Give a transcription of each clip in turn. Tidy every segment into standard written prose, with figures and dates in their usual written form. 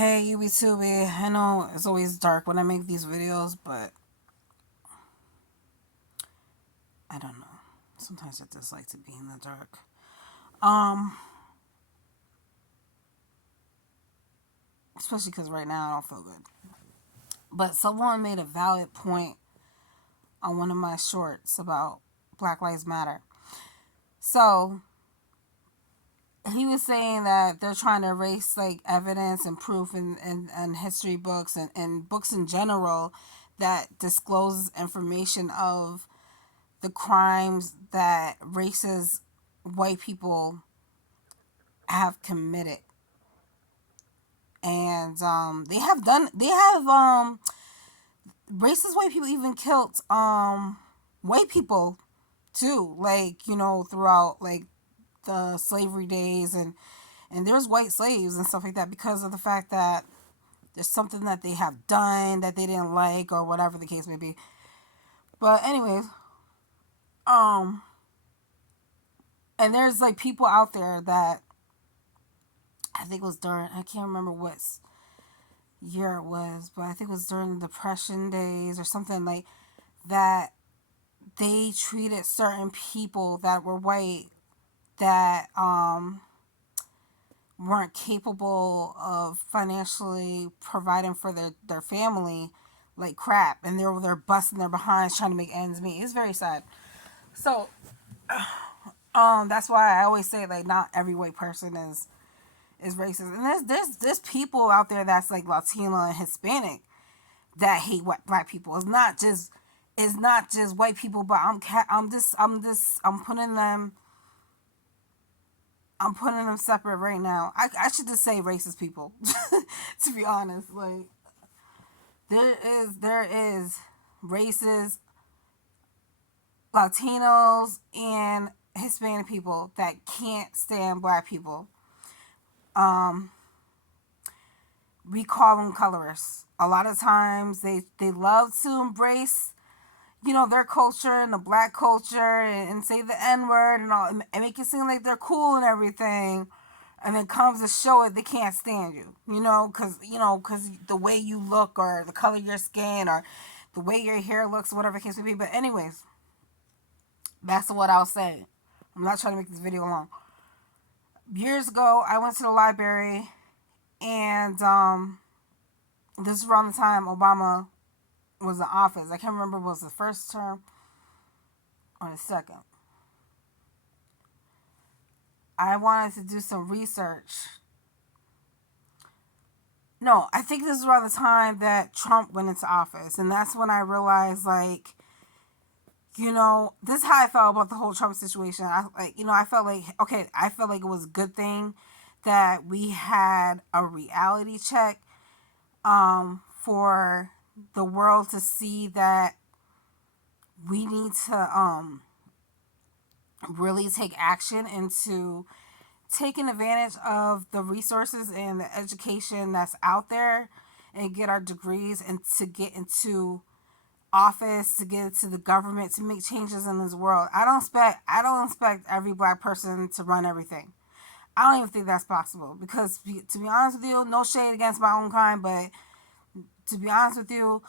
Hey, UB2B. I know it's always dark when I make these videos, but I don't know. Sometimes I just like to be in the dark. Um, Especially because right now I don't feel good. But someone made a valid point on one of my shorts about Black Lives Matter. So he was saying that they're trying to erase like evidence and proof and history books and books in general that discloses information of the crimes that racist white people have committed. And they have racist white people even killed white people too, like, throughout like the slavery days, and there's white slaves and stuff like that because of the fact that there's something that they have done that they didn't like or whatever the case may be. But anyways, um and there's like people out there that I think it was during, I can't remember what year it was, but I think it was during the Depression days or something like that. They treated certain people that were white that weren't capable of financially providing for their family like crap, and they're busting their behinds trying to make ends meet. It's very sad. So that's why I always say like not every white person is racist, and there's people out there that's like Latino and Hispanic that hate white black people. It's not just white people, but I'm putting them separate right now. I should just say racist people. To be honest, like there is racist Latinos and Hispanic people that can't stand black people. Um, we call them colorists. A lot of times they love to embrace their culture and the black culture, and say the N word and all, and make it seem like they're cool and everything. And then comes to show it, they can't stand you, because the way you look or the color of your skin or the way your hair looks, whatever the case may be. But anyways, that's what I'll say. I'm not trying to make this video long. Years ago, I went to the library, and this is around the time Obama was in office. I can't remember if it was the first term or the second. I wanted to do some research. No, I think this is around the time that Trump went into office, and that's when I realized, like, this is how I felt about the whole Trump situation. I felt like, okay, I felt like it was a good thing that we had a reality check, for the world to see that we need to really take action into taking advantage of the resources and the education that's out there, and get our degrees and to get into office, to get into the government, to make changes in this world. I don't expect every black person to run everything. I don't even think that's possible, because to be honest with you, no shade against my own kind, but to be honest with you,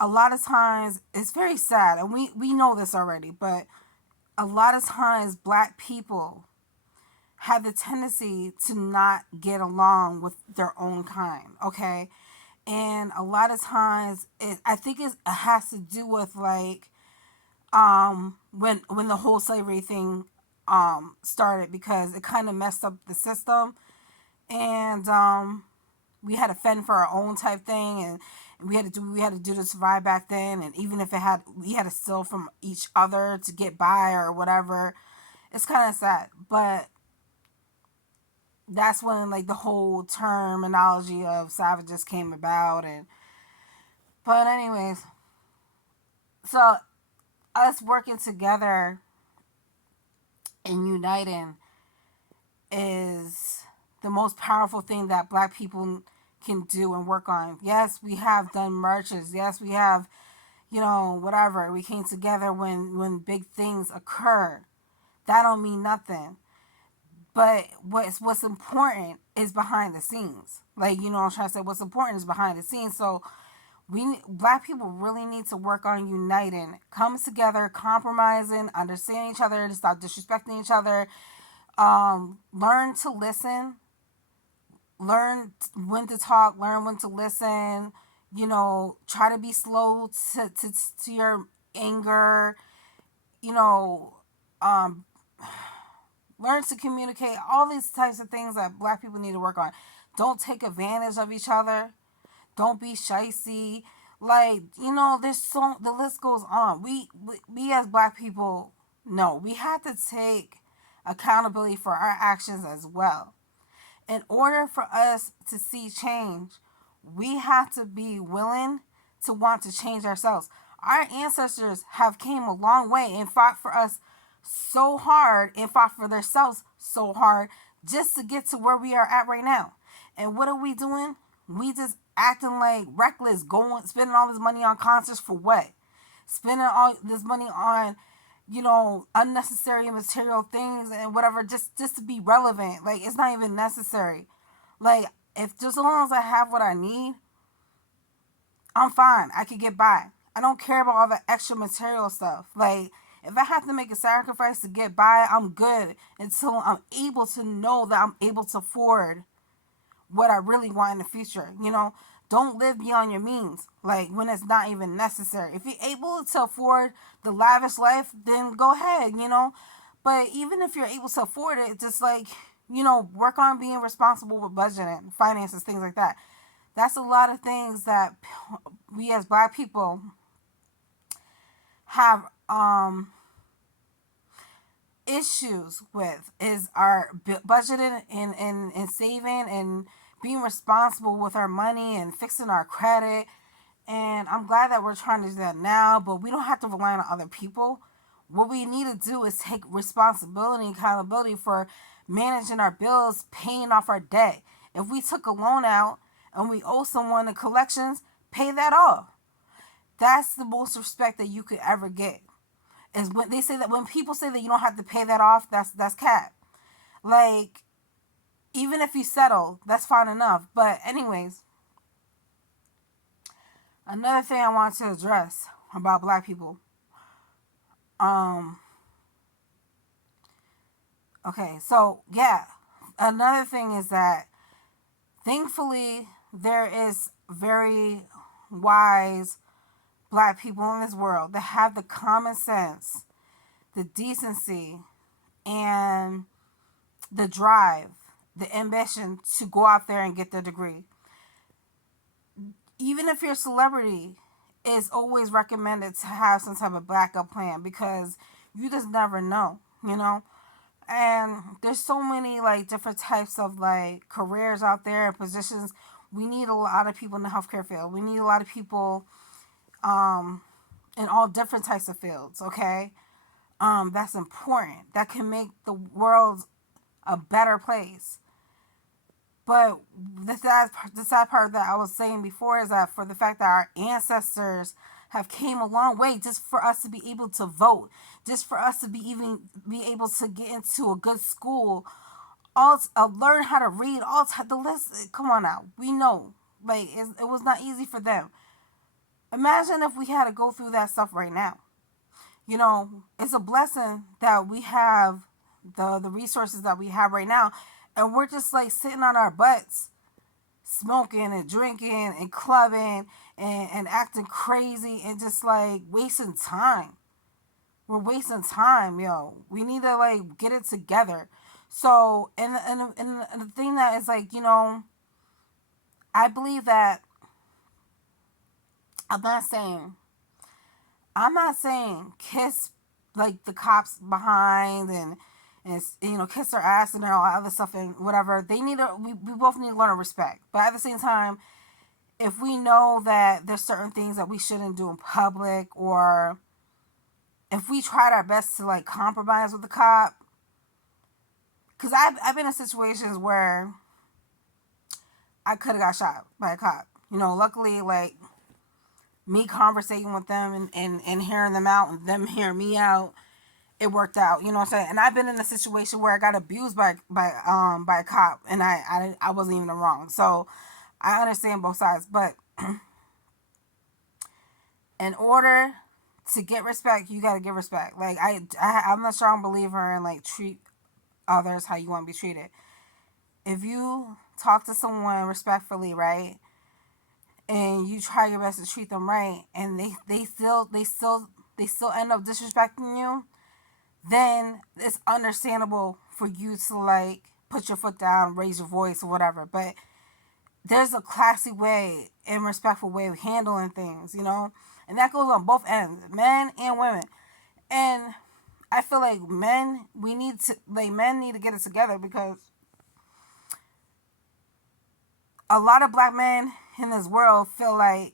a lot of times it's very sad, and we know this already, but a lot of times black people have the tendency to not get along with their own kind, okay? And a lot of times I think it has to do with like when the whole slavery thing started, because it kind of messed up the system, and we had to fend for our own type thing, and we had to do to survive back then, and even if we had to steal from each other to get by or whatever. It's kind of sad, but that's when like the whole terminology of savages came about. And but anyways, so us working together and uniting is the most powerful thing that black people can do and work on. Yes, we have done marches. Yes, we have, whatever. We came together when big things occur. That don't mean nothing. But what's important is behind the scenes. Like, you know what I'm trying to say? What's important is behind the scenes. So black people really need to work on uniting, coming together, compromising, understanding each other, to stop disrespecting each other. Learn to listen, learn when to talk, learn when to listen. You know, try to be slow to your anger. You know, um, learn to communicate. All these types of things that black people need to work on. Don't take advantage of each other. Don't be shicey. Like, you know, there's so the list goes on. We as black people, no, we have to take accountability for our actions as well. In order for us to see change, we have to be willing to want to change ourselves. Our ancestors have came a long way and fought for us so hard and fought for themselves so hard just to get to where we are at right now. And what are we doing? We just acting like reckless, going spending all this money on concerts for what? Spending all this money on, you know, unnecessary material things and whatever, just to be relevant. Like, it's not even necessary. Like, if just as long as I have what I need, I'm fine. I could get by. I don't care about all the extra material stuff. Like, if I have to make a sacrifice to get by, I'm good until I'm able to know that I'm able to afford what I really want in the future. You know, don't live beyond your means, like when it's not even necessary. If you're able to afford the lavish life, then go ahead, you know. But even if you're able to afford it, just like, you know, work on being responsible with budgeting, finances, things like that. That's a lot of things that we as black people have issues with, is our budgeting and saving and being responsible with our money and fixing our credit. And I'm glad that we're trying to do that now, but we don't have to rely on other people. What we need to do is take responsibility and accountability for managing our bills, paying off our debt. If we took a loan out and we owe someone the collections, pay that off. That's the most respect that you could ever get. Is when they say that, when people say that you don't have to pay that off, that's cap. Like, even if you settle, that's fine enough. But anyways, another thing I want to address about black people. Um okay, so yeah. Another thing is that thankfully there is very wise black people in this world that have the common sense, the decency, and the drive, the ambition to go out there and get their degree. Even if you're a celebrity, it's always recommended to have some type of backup plan because you just never know, you know? And there's so many like different types of like careers out there and positions. We need a lot of people in the healthcare field. We need a lot of people um, in all different types of fields, okay? That's important. That can make the world a better place. But the sad part that I was saying before is that for the fact that our ancestors have came a long way just for us to be able to vote, just for us to be able to get into a good school, learn how to read, the list. Come on now, we know like it was not easy for them. Imagine if we had to go through that stuff right now. You know, it's a blessing that we have the resources that we have right now, and we're just like sitting on our butts, smoking and drinking and clubbing and acting crazy and just like wasting time. We're wasting time, yo. We need to like get it together. So, and the thing that is like, you know, I believe that I'm not saying I'm not saying kiss like the cops behind and you know, kiss their ass and all that other stuff and whatever. They need to we both need to learn to respect. But at the same time, if we know that there's certain things that we shouldn't do in public, or if we tried our best to like compromise with the cop, because I've been in situations where I could have got shot by a cop. You know, luckily, like me conversating with them and hearing them out and them hearing me out, it worked out. You know what I'm saying? And I've been in a situation where I got abused by a cop, and I wasn't even wrong. So I understand both sides, but in order to get respect, you gotta give respect. Like I'm a strong believer in like treat others how you want to be treated. If you talk to someone respectfully, right, and you try your best to treat them right, and they still end up disrespecting you, then it's understandable for you to like put your foot down, raise your voice, or whatever. But there's a classy way and respectful way of handling things, and that goes on both ends, men and women. And I feel like men need to get it together because a lot of black men in this world feel like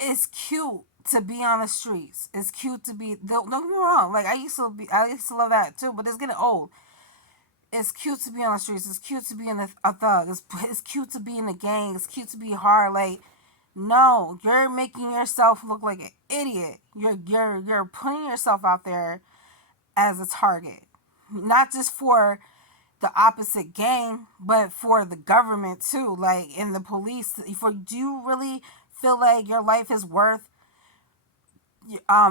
it's cute to be on the streets. It's cute to be. Don't get me wrong. Like I used to love that too. But it's getting old. It's cute to be on the streets. It's cute to be a thug. It's cute to be in a gang. It's cute to be hard. Like, no, you're making yourself look like an idiot. You're putting yourself out there as a target, not just for the opposite gang, but for the government too. Like in the police. Do you really feel like your life is worth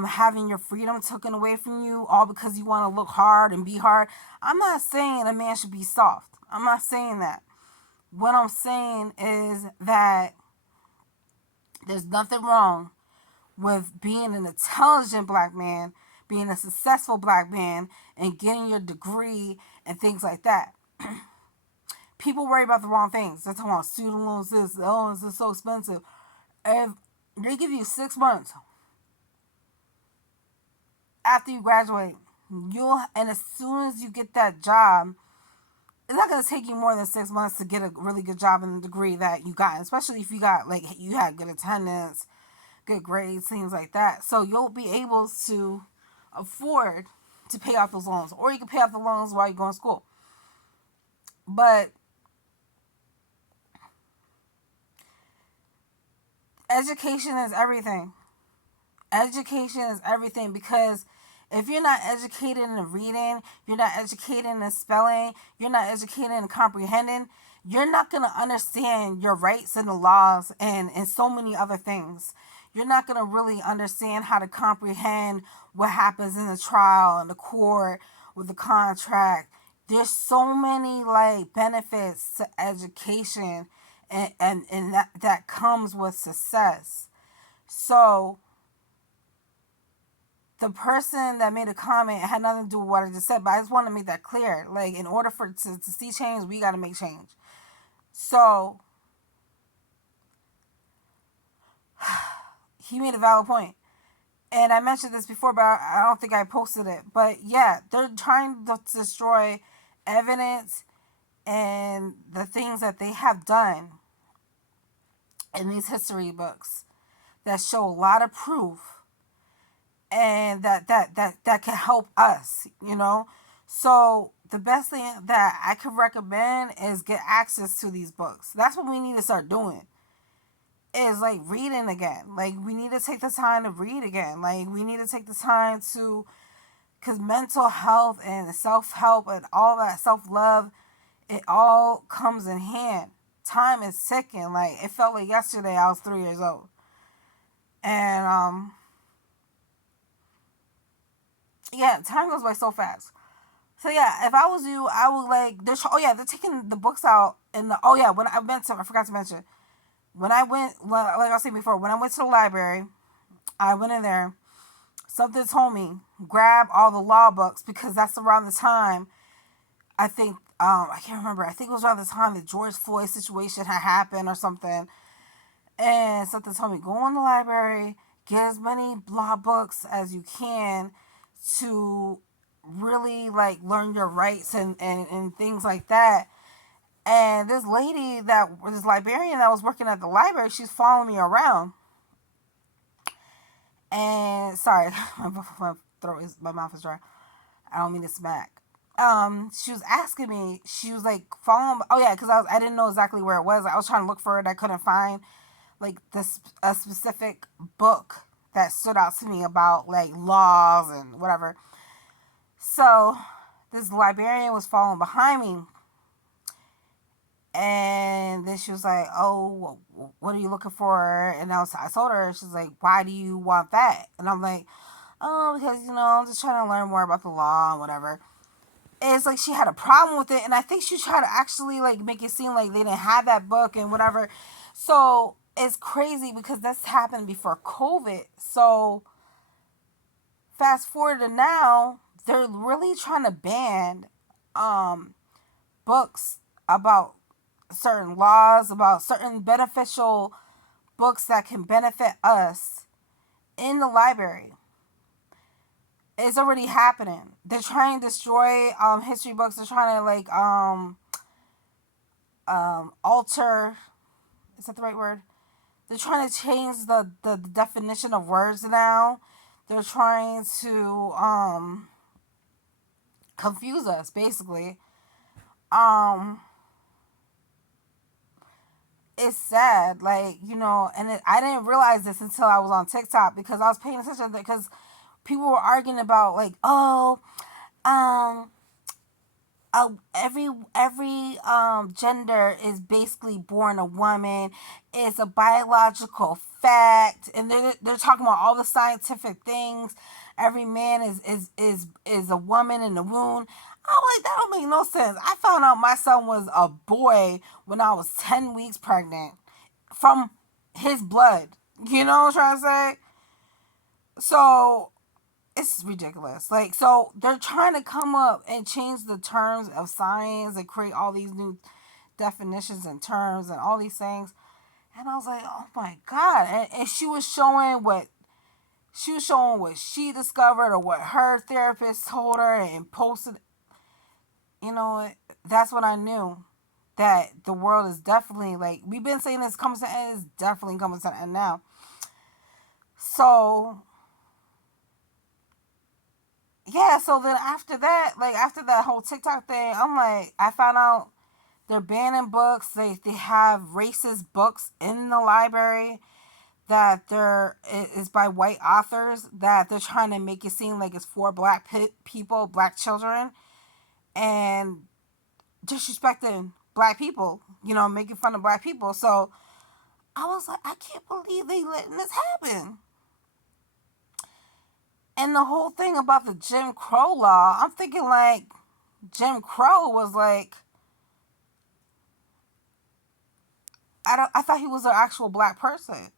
having your freedom taken away from you all because you want to look hard and be hard? I'm not saying a man should be soft. I'm not saying that. What I'm saying is that there's nothing wrong with being an intelligent black man, being a successful black man, and getting your degree and things like that. People worry about the wrong things. They're talking about student loans, this is so expensive. If they give you 6 months after you graduate, and as soon as you get that job, it's not gonna take you more than 6 months to get a really good job in the degree that you got, especially if you had good attendance, good grades, things like that. So you'll be able to afford to pay off those loans, or you can pay off the loans while you go to school. But education is everything. Education is everything because if you're not educated in reading, you're not educated in spelling, you're not educated in comprehending, you're not going to understand your rights and the laws and so many other things. You're not going to really understand how to comprehend what happens in the trial, in the court, with the contract. There's so many like benefits to education and that comes with success. So the person that made a comment had nothing to do with what I just said, but I just want to make that clear. Like, in order to see change, we got to make change. So, he made a valid point. And I mentioned this before, but I don't think I posted it. But yeah, they're trying to destroy evidence and the things that they have done in these history books that show a lot of proof and that can help us. So the best thing that I could recommend is get access to these books. That's what we need to start doing. Is like reading again. Like, we need to take the time to read again. Like, we need to take the time to, because mental health and self-help and all that self-love, it all comes in hand. Time is ticking. Like, it felt like yesterday I was 3 years old. And yeah, time goes by so fast. So yeah, if I was you, I would like. They're taking the books out and when I forgot to mention, when I went, like I was saying before, when I went to the library, I went in there. Something told me grab all the law books because that's around the time. I think I can't remember. I think it was around the time the George Floyd situation had happened or something. And something told me go in the library, get as many law books as you can to really like learn your rights and things like that. And this librarian that was working at the library, she's following me around. And sorry, my mouth is dry. I don't mean to smack. She was asking me. She was like following. Oh yeah, because I didn't know exactly where it was. I was trying to look for it. I couldn't find like this a specific book that stood out to me about like laws and whatever. So this librarian was following behind me, and then she was like, "Oh, what are you looking for?" And I told her, she's like, "Why do you want that?" And I'm like, "Oh, because I'm just trying to learn more about the law and whatever." It's like she had a problem with it, and I think she tried to actually like make it seem like they didn't have that book and whatever. So it's crazy because this happened before COVID. So fast forward to now, they're really trying to ban um books about certain laws, about certain beneficial books that can benefit us in the library. It's already happening. They're trying to destroy history books. They're trying to like alter, is that the right word? They're trying to change the definition of words now. They're trying to confuse us basically. Um it's sad, like, I didn't realize this until I was on TikTok because I was paying attention because people were arguing about like, oh, um every gender is basically born a woman. It's a biological fact, and they're talking about all the scientific things. Every man is a woman in the womb. I'm like, that don't make no sense. I found out my son was a boy when I was 10 weeks pregnant from his blood. You know what I'm trying to say? So it's ridiculous. Like, so they're trying to come up and change the terms of science and create all these new definitions and terms and all these things. And I was like, oh my God. And she was showing what she discovered or what her therapist told her and posted. You know what? That's what I knew. That the world is definitely, like, we've been saying this comes to an end, it's definitely coming to an end now. So yeah, so then after that, like after that whole TikTok thing, I'm like, I found out they're banning books. They have racist books in the library that they're is by white authors that they're trying to make it seem like it's for black people, black children, and disrespecting black people. Making fun of black people. So I was like, I can't believe they letting this happen. And the whole thing about the Jim Crow law, I'm thinking like Jim Crow was like, I thought he was an actual black person.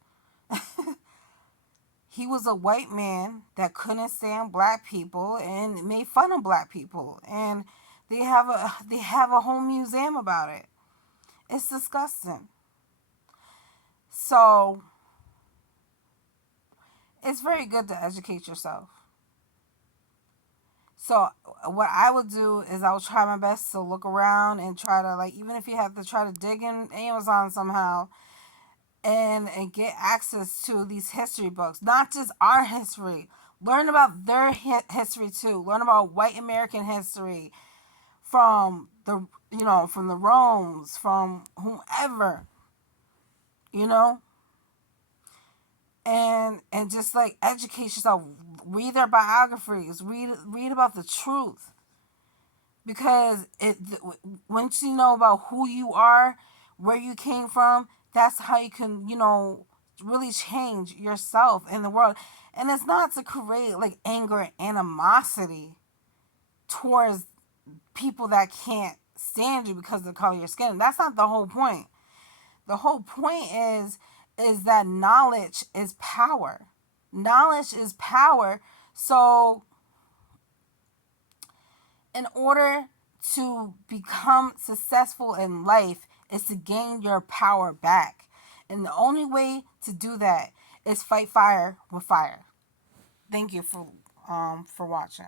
He was a white man that couldn't stand black people and made fun of black people. And they have a whole museum about it. It's disgusting. So it's very good to educate yourself. So what I would do is I would try my best to look around and try to, like, even if you have to try to dig in Amazon somehow and get access to these history books, not just our history. Learn about their history too. Learn about white American history from the Rome's, from whomever, you know, and just like educate yourself. Read their biographies. Read about the truth because once you know about who you are, where you came from, that's how you can really change yourself in the world. And it's not to create like anger and animosity towards people that can't stand you because of the color of your skin. That's not the whole point. The whole point is that knowledge is power. Knowledge is power. So in order to become successful in life is to gain your power back. And the only way to do that is fight fire with fire. Thank you for watching.